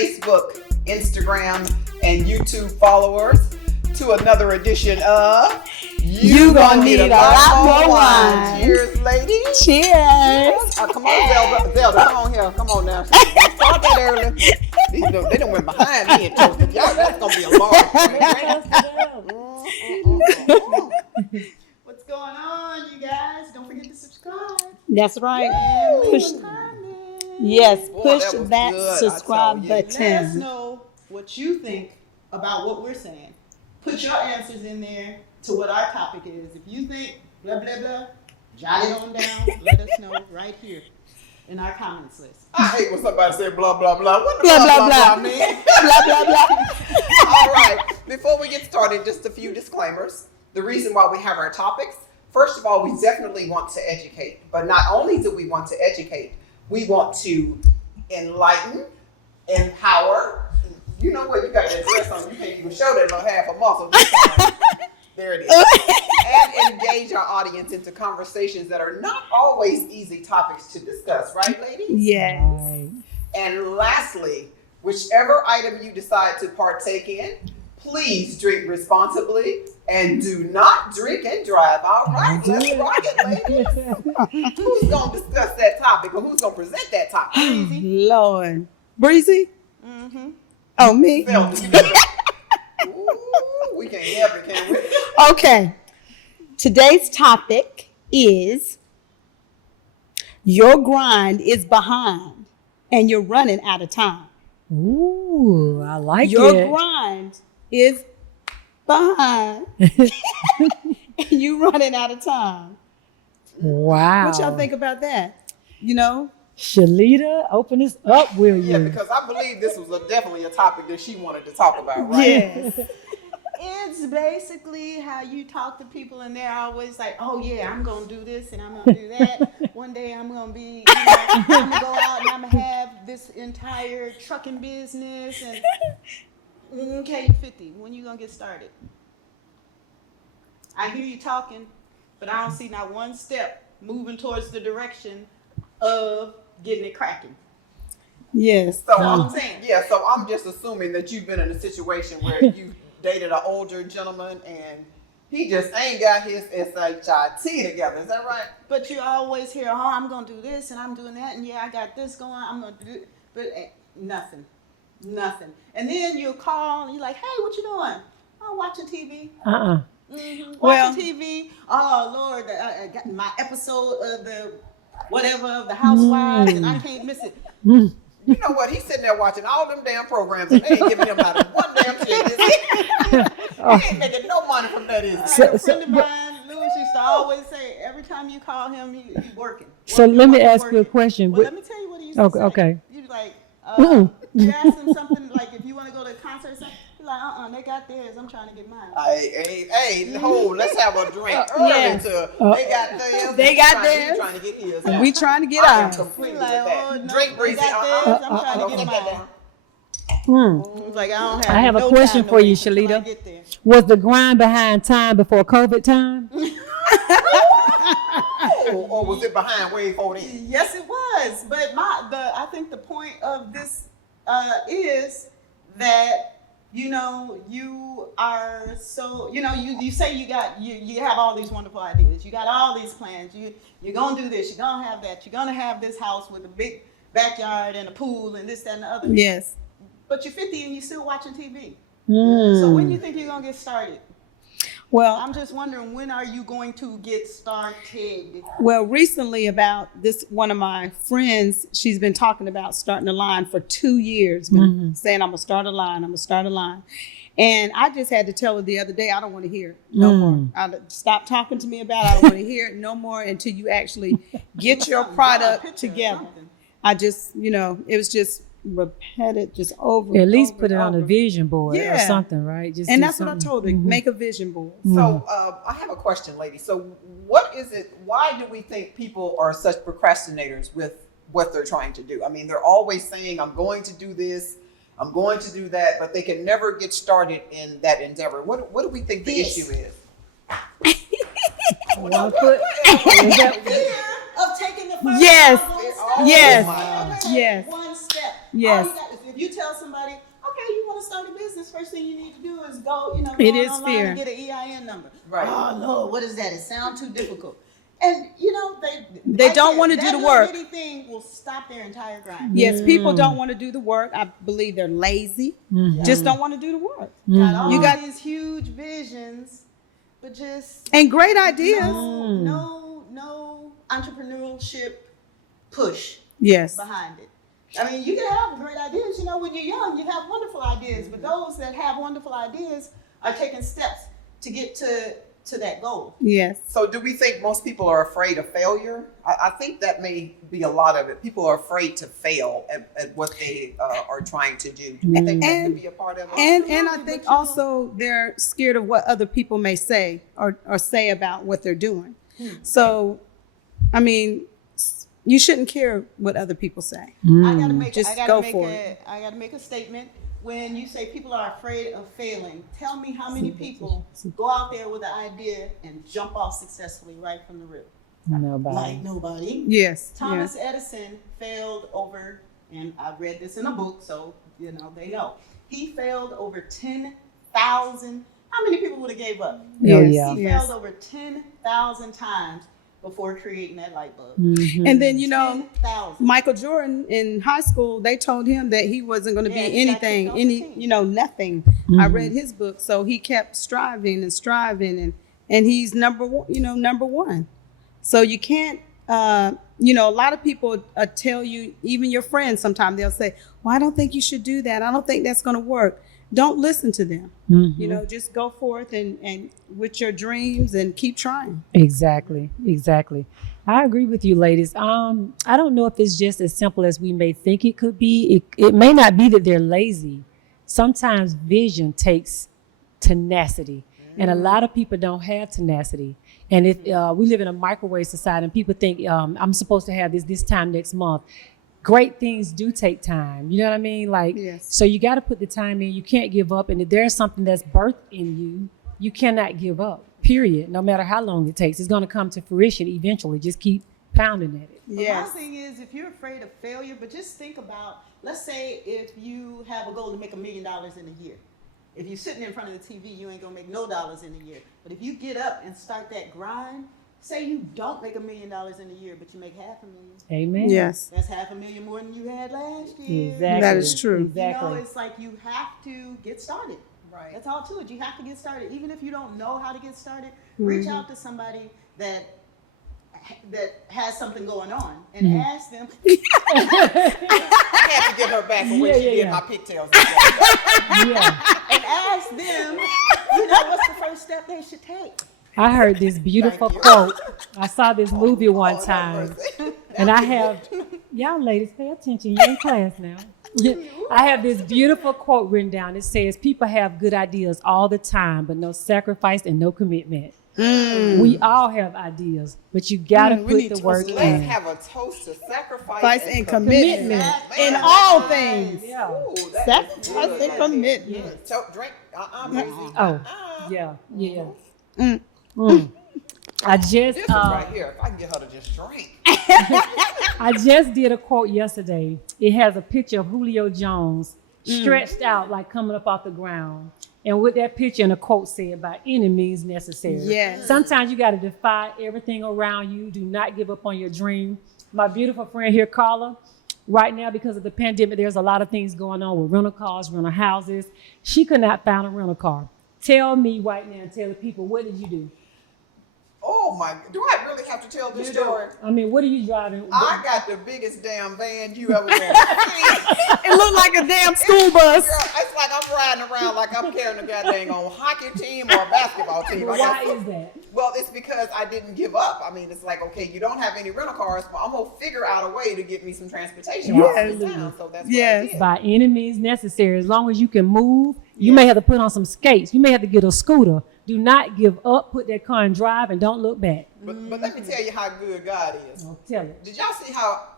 Facebook, Instagram, and YouTube followers to another edition of You Gonna Need a Lot More Wine. Cheers, ladies. Cheers. Come on, Zelda, come on here. Come on now. Don't start that early. They done went behind me and told them, y'all, that's going to be a long one. What's going on, you guys? Don't forget to subscribe. That's right. Push push that good, subscribe Let us button. know what you think about what we're saying. Put your answers in there to what our topic is. If you think blah, blah, blah, jot it on down. Let us know right here in our comments list. I hate when somebody say blah, blah, blah. What the Blah, blah, blah, blah, blah. mean? Blah, blah, blah. All right. Before we get started, just a few disclaimers. The reason why we have our topics. First of all, we definitely want to educate. But not only do we want to educate, we want to enlighten, empower. You know what? You got that dress on. You can't even show that little half a muscle. There it is. And engage our audience into conversations that are not always easy topics to discuss. Right, ladies? Yes. Right. And lastly, whichever item you decide to partake in, please drink responsibly and do not drink and drive. All right, let's rock it, ladies. Who's going to discuss that topic or who's going to present that topic? Breezy? Lord. Breezy? Mm-hmm. Oh, me? Ooh, we can't help it, can we? Okay. Today's topic is your grind is behind and you're running out of time. Ooh, I like Your it. grind is behind and you running out of time. Wow. What y'all think about that? You know? Shalita, open this up, will you? Yeah, because I believe this was definitely a topic that she wanted to talk about, right? Yes. It's basically how you talk to people and they're always like, oh yeah, I'm going to do this and I'm going to do that. One day I'm going to be, I'm going to go out and I'm going to have this entire trucking business. And okay, you're 50. When you going to get started? I hear you talking, but I don't see not one step moving towards the direction of getting it cracking. Yes. So I'm I'm saying. Yeah, so I'm just assuming that you've been in a situation where you dated an older gentleman and he just ain't got his SHIT together. Is that right? But you always hear, oh, I'm going to do this and I'm doing that. And yeah, I got this going. I'm going to do it. But nothing. And then you call and you're like, hey, what you doing? I'm watching TV. Mm-hmm. Well- Watching TV. Oh, Lord, I got my episode of the whatever of the Housewives and I can't miss it. You know what? He's sitting there watching all them damn programs and they ain't giving him not one damn shit. Is he ain't making no money from that, is he? Like a friend of mine, Louis, used to always say, every time you call him, he's working. So let me ask you a working. question. Well, let me tell you what he used to say. Okay. You like, you ask him something like, if you want to go to a concert or something, he's like, they got theirs. I'm trying to get mine. Hey, hold, let's have a drink Yes. early to, they got theirs. They got He's theirs. trying to get his. We trying to get I am ours. completely He's with like, that. no, Drink they breezy. got theirs. I'm trying to get mine. He's like, I have a no question time to for you, wait until I Shalita. get there. Was the grind behind time before COVID time? Or was it behind way before then? Yes, it was. But I think the point of this is that you are so you say you have all these wonderful ideas. You got all these plans. You're gonna do this. You're gonna have that. You're gonna have this house with a big backyard and a pool and this, that, and the other. Yes. But you're 50 and you're still watching TV. Mm. So when do you think you're gonna get started? Well, I'm just wondering, when are you going to get started? Well, recently about this, one of my friends, she's been talking about starting a line for 2 years, been saying, I'm going to start a line. And I just had to tell her the other day, I don't want to hear it no more. Stop talking to me about it. I don't want to hear it no more until you actually get your product together. I just, it was just repetitive, just over. At least over put it and on a over. vision board or Yeah. something, right? Just And do that's what I something. told her. Make a vision board. So I have a question, ladies. So what is it? Why do we think people are such procrastinators with what they're trying to do? I mean, they're always saying, I'm going to do this, I'm going to do that, but they can never get started in that endeavor. What do we think the issue is? One foot. Fear of taking the first Yes. one step. Oh, Yes. wow. Yes. One step. Yes. All you got is, if you tell somebody, okay, you want to start a business, first thing you need to do is go, go It is online fear. and get an EIN number. Right. Oh Lord, what is that? It sounds too difficult. And They right don't there, wanna do that the little work. bitty thing will stop their entire grind. Yes, people don't want to do the work. I believe they're lazy. Just don't want to do the work. Got all You got- these huge visions, but just And great ideas. no entrepreneurship push Yes. behind it. I mean, you can have great ideas. When you're young, you have wonderful ideas. But those that have wonderful ideas are taking steps to get to that goal. Yes. So do we think most people are afraid of failure? I think that may be a lot of it. People are afraid to fail at what they are trying to do. Do you think that could be a part of it? And I think also they're scared of what other people may say or say about what they're doing. So, I mean, you shouldn't care what other people say. I gotta make Just I gotta go make for a it. I gotta make a statement. When you say people are afraid of failing, tell me how many people go out there with an idea and jump off successfully right from the rip. Nobody. Like nobody. Yes. Thomas Edison failed over, and I read this in a book, so they know. He failed over 10,000. How many people would have gave up? Oh, Yes. yeah. He Yes. failed over 10,000 times before creating that light bulb. And then, 10,000. Michael Jordan in high school, they told him that he wasn't going to Yeah, be he got anything, kicked off the team. nothing. I read his book, so he kept striving and striving, and he's number one. So you can't, a lot of people tell you, even your friends, sometimes they'll say, well, I don't think you should do that. I don't think that's going to work. Don't listen to them. Just go forth and with your dreams and keep trying. Exactly. I agree with you, ladies. I don't know if it's just as simple as we may think it could be. It may not be that they're lazy. Sometimes vision takes tenacity, and a lot of people don't have tenacity. And if we live in a microwave society, and people think I'm supposed to have this time next month. Great things do take time. You know what I mean? Yes. So you got to put the time in. You can't give up. And if there's something that's birthed in you, you cannot give up, period. No matter how long it takes, it's going to come to fruition eventually. Just keep pounding at it. My thing is, if you're afraid of failure, but just think about, let's say if you have a goal to make $1 million in a year. If you're sitting in front of the TV, you ain't gonna make no dollars in a year. But if you get up and start that grind, say you don't make $1 million in a year, but you make $500,000. Amen. Yes. That's $500,000 more than you had last year. Exactly. That is true. Exactly. It's like you have to get started. Right. That's all to it. You have to get started. Even if you don't know how to get started, reach out to somebody that has something going on and ask them. I had to get her back from when she did my pigtails. And ask them, what's the first step they should take? I heard this beautiful Thank you. quote. I saw this movie one Lord have time. mercy. And I have, y'all ladies, pay attention. You're in class now. I have this beautiful quote written down. It says, people have good ideas all the time, but no sacrifice and no commitment. We all have ideas, but you got to we put need the to work Let's in. have a toast to sacrifice Sacrifice and commitment in all things. Yeah. Ooh, that is Sacrifice good. and That is commitment. good. So drink. Breezy. Oh, yeah. Mm. I just This is right here. If I can get her to just drink. I just did a quote yesterday. It has a picture of Julio Jones stretched out, like coming up off the ground. And with that picture and a quote said, by any means necessary. Yes. Sometimes you got to defy everything around you. Do not give up on your dream. My beautiful friend here, Carla, right now, because of the pandemic, there's a lot of things going on with rental cars, rental houses. She could not find a rental car. Tell me right now and tell the people, what did you do? Oh my! Do I really have to tell this story? I mean, what are you driving? I got the biggest damn van you ever want to see. It looked like a damn school bus. Girl, it's like I'm riding around like I'm carrying a goddamn on hockey team or a basketball team. Well, I got why is that? Well, it's because I didn't give up. I mean, it's like, okay, you don't have any rental cars, but I'm gonna figure out a way to get me some transportation while I'm in Yes. town. So that's Yes. what I did. By any means necessary. As long as you can move, you may have to put on some skates. You may have to get a scooter. Do not give up. Put that car in drive and don't look back. But let me tell you how good God is. I'll tell it. Did y'all see how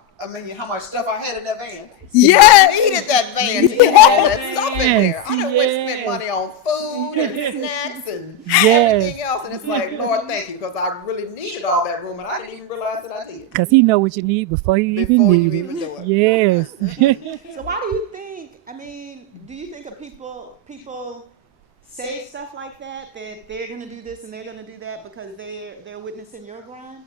much stuff I had in that van? Yes. I needed that van to get all that stuff in there. I done went and spent Yes. money on food and snacks and Yes. everything else. And it's like, Lord, thank you, because I really needed all that room and I didn't even realize that I did. Because he know what you need before you even Before need you even it. do it. Yes. So why do you think, I mean, do you think of people say stuff like that they're gonna do this and they're gonna do that because they're witnessing your grind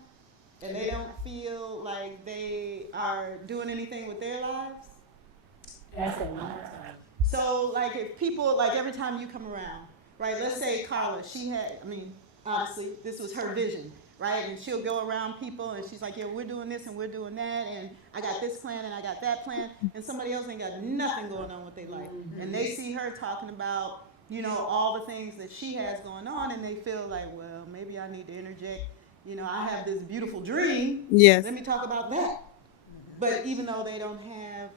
and they don't feel like they are doing anything with their lives? That's a long time. So like if people like every time you come around, right? Let's say Carla, honestly, this was her vision, right? And she'll go around people and she's like, yeah, we're doing this and we're doing that, and I got this plan and I got that plan, and somebody else ain't got nothing going on with their life. And they see her talking about, you know, all the things that she has going on, and they feel like, well, maybe I need to interject. You know, I have this beautiful dream. Yes. Let me talk about that. But even though they don't have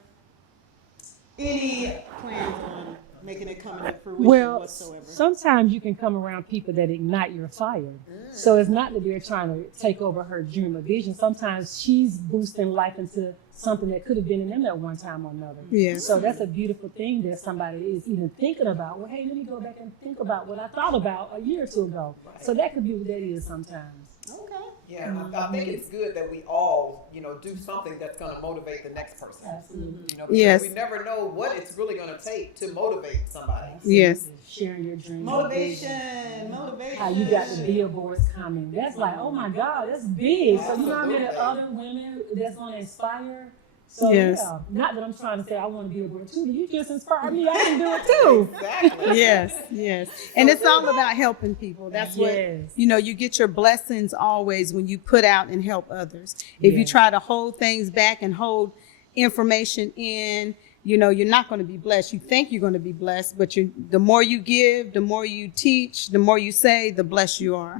any plans on making it come into fruition Well, whatsoever. sometimes you can come around people that ignite your fire. So it's not that they're trying to take over her dream or vision. Sometimes she's boosting life into something that could have been in them at one time or another. Yes. So that's a beautiful thing that somebody is even thinking about. Well, hey, let me go back and think about what I thought about a year or two ago. So that could be what that is sometimes. Okay. Yeah, I think it's good that we all, do something that's going to motivate the next person. Absolutely. Because Yes. we never know what it's really going to take to motivate somebody. Yes. Sharing your dreams. Motivation. How you got the billboards coming. That's like, oh my God, that's big. So you know how many other women that's going to inspire? So Yes. yeah, not that I'm trying to say I want to be a billboard too, but you just inspire me. I can do it too. Exactly. Yes, yes. And it's all about helping people. That's what, Yes. you get your blessings always when you put out and help others. If you Yes. try to hold things back and hold information in, you're not going to be blessed. You think you're going to be blessed, but the more you give, the more you teach, the more you say, the blessed you are.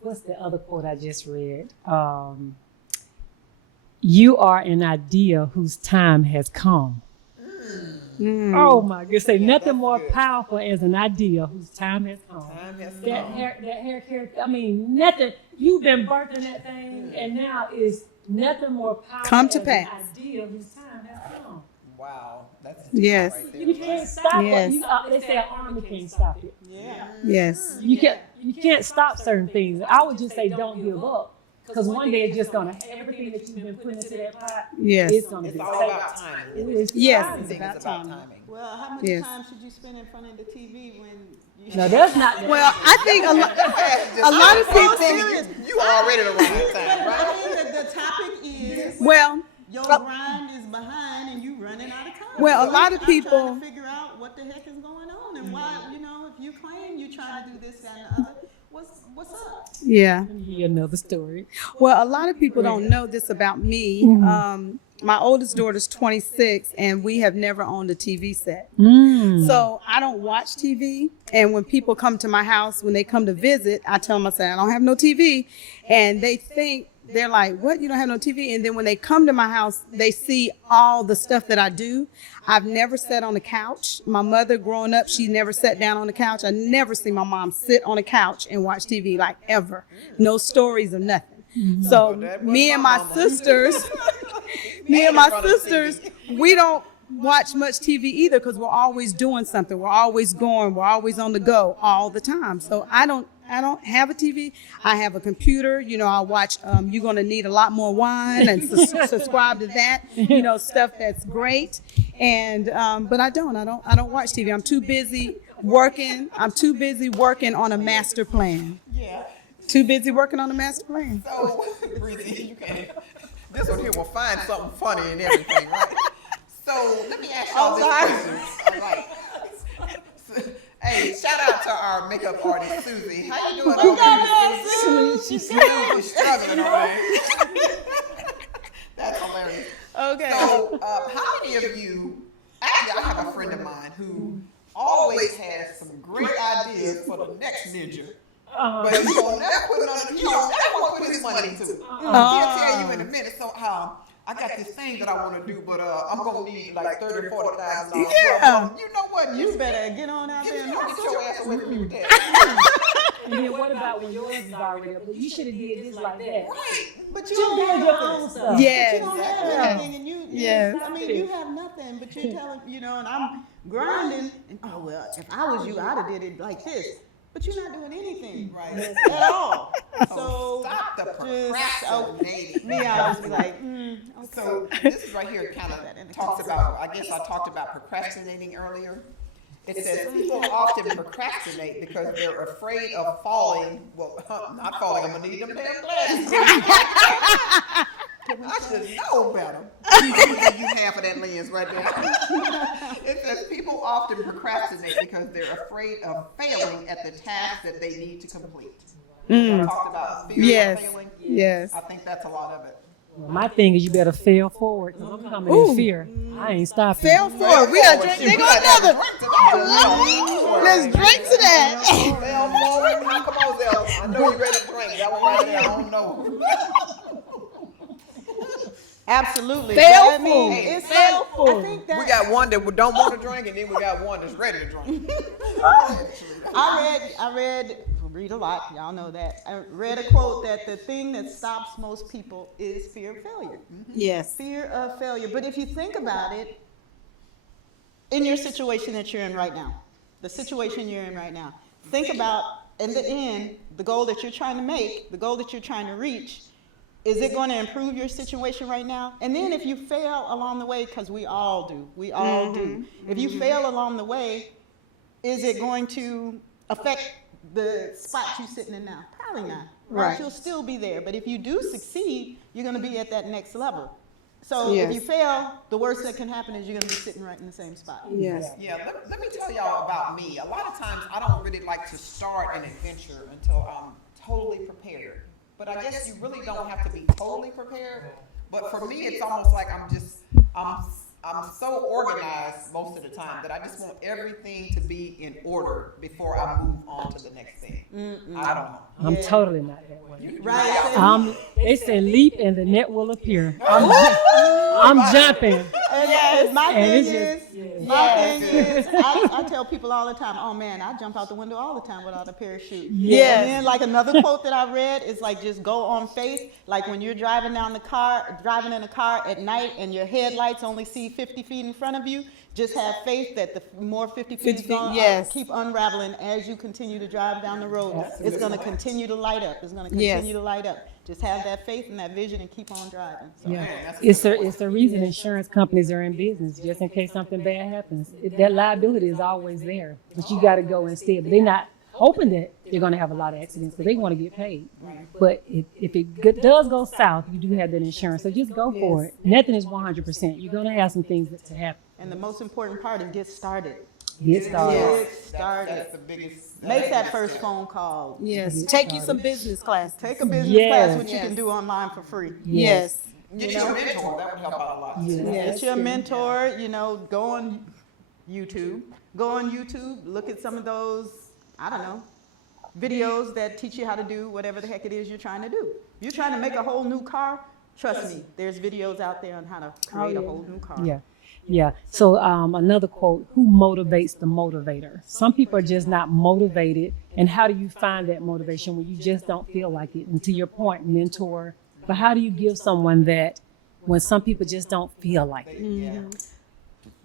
What's the other quote I just read? You are an idea whose time has come. Oh my goodness. Say nothing more powerful as an idea whose time has come. Time has That come. hair character, nothing. You've been birthing that thing, and now is nothing more powerful Come to as pass. an idea whose time has come. Wow. That's Yes. right there. You can't stop Yes. it. They say an army can't stop it. Yeah. Yes. You can't stop certain things. I would just say don't give up. Because one day it's just gonna everything that you've been putting into that pot, Yes. it's gonna It's be all about timing. It's Yes. time. Everything about is about timing. timing. Well, how many Yes. times should you spend in front of the TV when you No, that's not. Well, I think a lot of people. You already around that But time, right? I mean, the topic is Well, your grind is behind and you running out of time. Well, a So lot of I'm people- trying to figure out what the heck is going on and why, if you claim you trying to do this and the other, what's up? yeah. Let me hear you another story. Well, a lot of people don't know this about me. My oldest daughter's 26, and we have never owned a TV set. So I don't watch TV. And when people come to my house, when they come to visit, I tell them, I say, I don't have no TV. And they're like, what? You don't have no TV? And then when they come to my house, they see all the stuff that I do. I've never sat on the couch. My mother growing up, she never sat down on the couch. I never see my mom sit on a couch and watch TV, like ever. No stories or nothing. So me and my sisters, we don't watch much TV either because we're always doing something. We're always going. We're always on the go all the time. So I don't have a TV. I have a computer. I watch You're Gonna Need a Lot More Wine and subscribe to that. Stuff that's great. And but I don't watch TV. I'm too busy working. I'm too busy working on a master plan. Yeah. Too busy working on a master plan. So, Breezy, you can't. This one here will find something funny and everything, right? So, let me ask y'all this question. All right. Hey, shout out to our makeup artist, Susie. How you doing over there, Susie? She's struggling over there. That's hilarious. Okay. So, how many of you, actually, I have a friend of mine who always has some great ideas for the next ninja. But he don't never put his money into it. He'll tell you in a minute. So I got this thing that I want to do, but I'm gonna need like $30,000 or $40,000. Yeah. You know what? You better get on out there and Get your ass away from me with that. And then what about when yours is already up? You should have did this like that. Right. But You did your own stuff. Yes. You don't have anything, and Yes. you have nothing, but you're telling, and I'm grinding, and if I was you, I'd have did it like this. But you're not doing anything Right. at all. So Stop the just, procrastinating. me, I would be like, So this right here kind of talks about, I guess I talked about procrastinating earlier. It says people often procrastinate because they're afraid of falling. Well, not falling, I'm gonna need them damn glasses. I should know better. You half of that lens right there. It says people often procrastinate because they're afraid of failing at the task that they need to complete. I talked about fear of failing. Yes. I think that's a lot of it. Well, my thing is you better fail forward. 'Cause I'm coming in fear. I ain't stopping. Fail forward. We gotta drink. They got another. Let's drink to that. Fail forward. Now, come on, Zell. I know you're ready to drink. That one right there, I don't know. Absolutely. Fail I mean, forward. it's Fail like, forward. I think that We got one that don't want to drink, and then we got one that's ready to drink. I read a lot, y'all know that. I read a quote that the thing that stops most people is fear of failure. Yes. Fear of failure. But if you think about it, in your situation that you're in right now, the situation you're in right now, think about, in the end, the goal that you're trying to make, the goal that you're trying to reach, is it going to improve your situation right now? And then if you fail along the way, because we all do, If you fail along the way, is it going to affect the spot you're sitting in now? Probably not. Right? You'll still be there. But if you do succeed, you're going to be at that next level. So if you fail, the worst that can happen is you're going to be sitting right in the same spot. Yes. Yeah, let me tell y'all about me. A lot of times I don't really like to start an adventure until I'm totally prepared. But I guess you really don't have to be totally prepared. But for me, it's almost like I'm so organized most of the time that I just want everything to be in order before I move on to the next thing. I don't know. I'm totally not that way. Right. They say leap and the net will appear. I'm jumping. My And thing it's is, I tell people all the time, oh man, I jump out the window all the time without a parachute. Yes. And then like another quote that I read is like, just go on faith. Like when you're driving in a car at night and your headlights only see 50 feet in front of you, just have faith that the more 50 feet is going to keep unraveling as you continue to drive down the road. It's going to continue to light up. It's going to continue to light up. Just have that faith and that vision and keep on driving. So. Yeah, it's the reason insurance companies are in business, just in case something bad happens. That liability is always there, but you got to go instead. But they're not hoping that you're going to have a lot of accidents, because they want to get paid. But if it does go south, you do have that insurance, so just go for it. Nothing is 100%. You're going to have some things to happen. And the most important part is get started. Get started. Get started. That's the biggest. Make that first phone call. Yes. Take you some business classes. Take a business class, which you can do online for free. Yes. Get your mentor. That would help out a lot. Get your mentor. Go on YouTube. Look at some of those, I don't know, videos that teach you how to do whatever the heck it is you're trying to do. If you're trying to make a whole new car, trust me, there's videos out there on how to create a whole new car. Yeah. So another quote, who motivates the motivator? Some people are just not motivated. And how do you find that motivation when you just don't feel like it? And to your point, mentor. But how do you give someone that when some people just don't feel like it?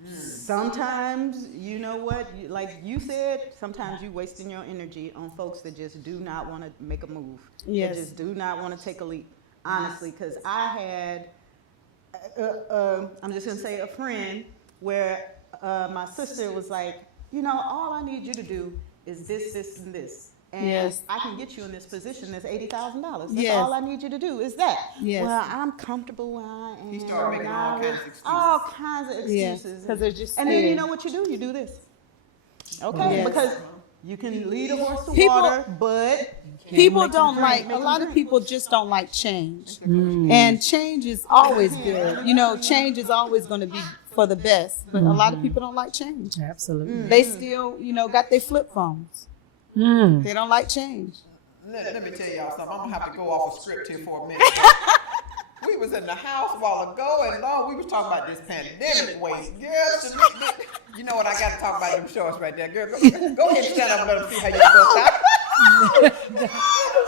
Sometimes, you know what, like you said, sometimes you're wasting your energy on folks that just do not want to make a move. Yes. That just do not want to take a leap, honestly, because I had, I'm just going to say a friend where my sister was like, all I need you to do is this, this, and this. And I can get you in this position that's $80,000. That's all I need you to do is that. Yes. Well, I'm comfortable where I am. He started making all kinds of excuses. All kinds of excuses. Because they're just And then you know what you do? You do this. Okay? Yes. Because you can lead a horse to People- water, but People don't like, a lot of people just don't like change. And change is always good. Change is always going to be for the best. But a lot of people don't like change. Absolutely. They still, got their flip phones. They don't like change. Let me tell y'all something. I'm gonna have to go off a script here for a minute. We was in the house a while ago, and we was talking about this pandemic wave. Girl, you know what? I got to talk about them shorts right there, girl. Go ahead and stand up and let them see how you bust out.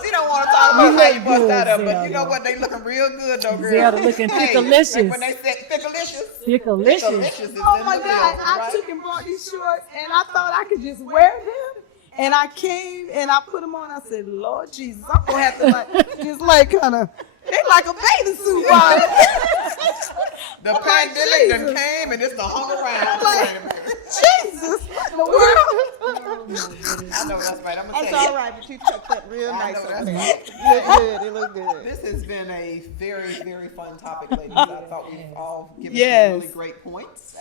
She don't want to talk about how you bust out of, but you know what? They looking real good though, girl. Zelda looking thickalicious. Like when they said thickalicious. Thickalicious. Is Oh in my the God, building, I right? took and bought these shorts and I thought I could just wear them. And I came and I put them on. I said, Lord Jesus, I'm going to have to kind of, they like a bathing suit on. The pandemic done came and it's done hung around. Jesus, the world. I know that's right. I'm gonna It's tell you. all right, but you took that real I nice know over that's there. Look good. It look good. This has been a very, very fun topic, ladies. I thought we've all given Yes. some really great points.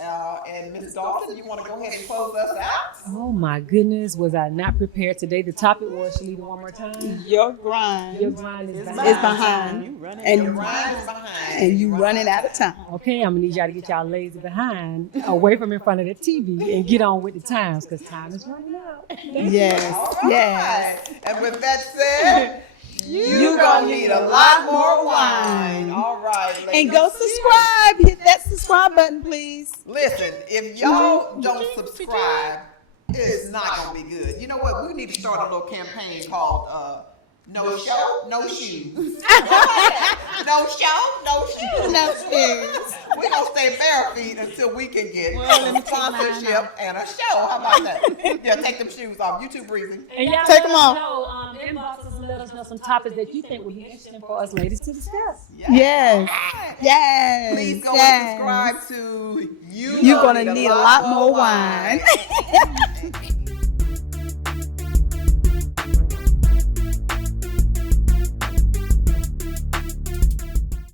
And Ms. Dawson, you want to go ahead and close us out? Oh my goodness, was I not prepared today? The topic was, Shalita, one more time. Your grind Your grind is is behind. behind, You running. and Your you ride is behind. and you running out of time. Okay, I'm gonna need y'all to get y'all lazy behind away from in front of the TV and get on with the times, because time is running out. Yes, All right. yes. And with that said, you're going to need a lot more wine. All right, ladies. And go subscribe. Hit that subscribe button, please. Listen, if y'all don't subscribe, it's not going to be good. You know what? We need to start a little campaign called No Show, No Shoes. No show, no shoes. No shoes. We're going to stay bare feet until we can get let me take mine sponsorship and a show. How about that? Yeah, take them shoes off. You too, Breezy. And y'all Take let 'em us off. know, inbox us and let us know some topics that you think would be interesting for us ladies to discuss. Yes. Yes. Please go yes. and subscribe to You You're gonna need a lot more wine. wine.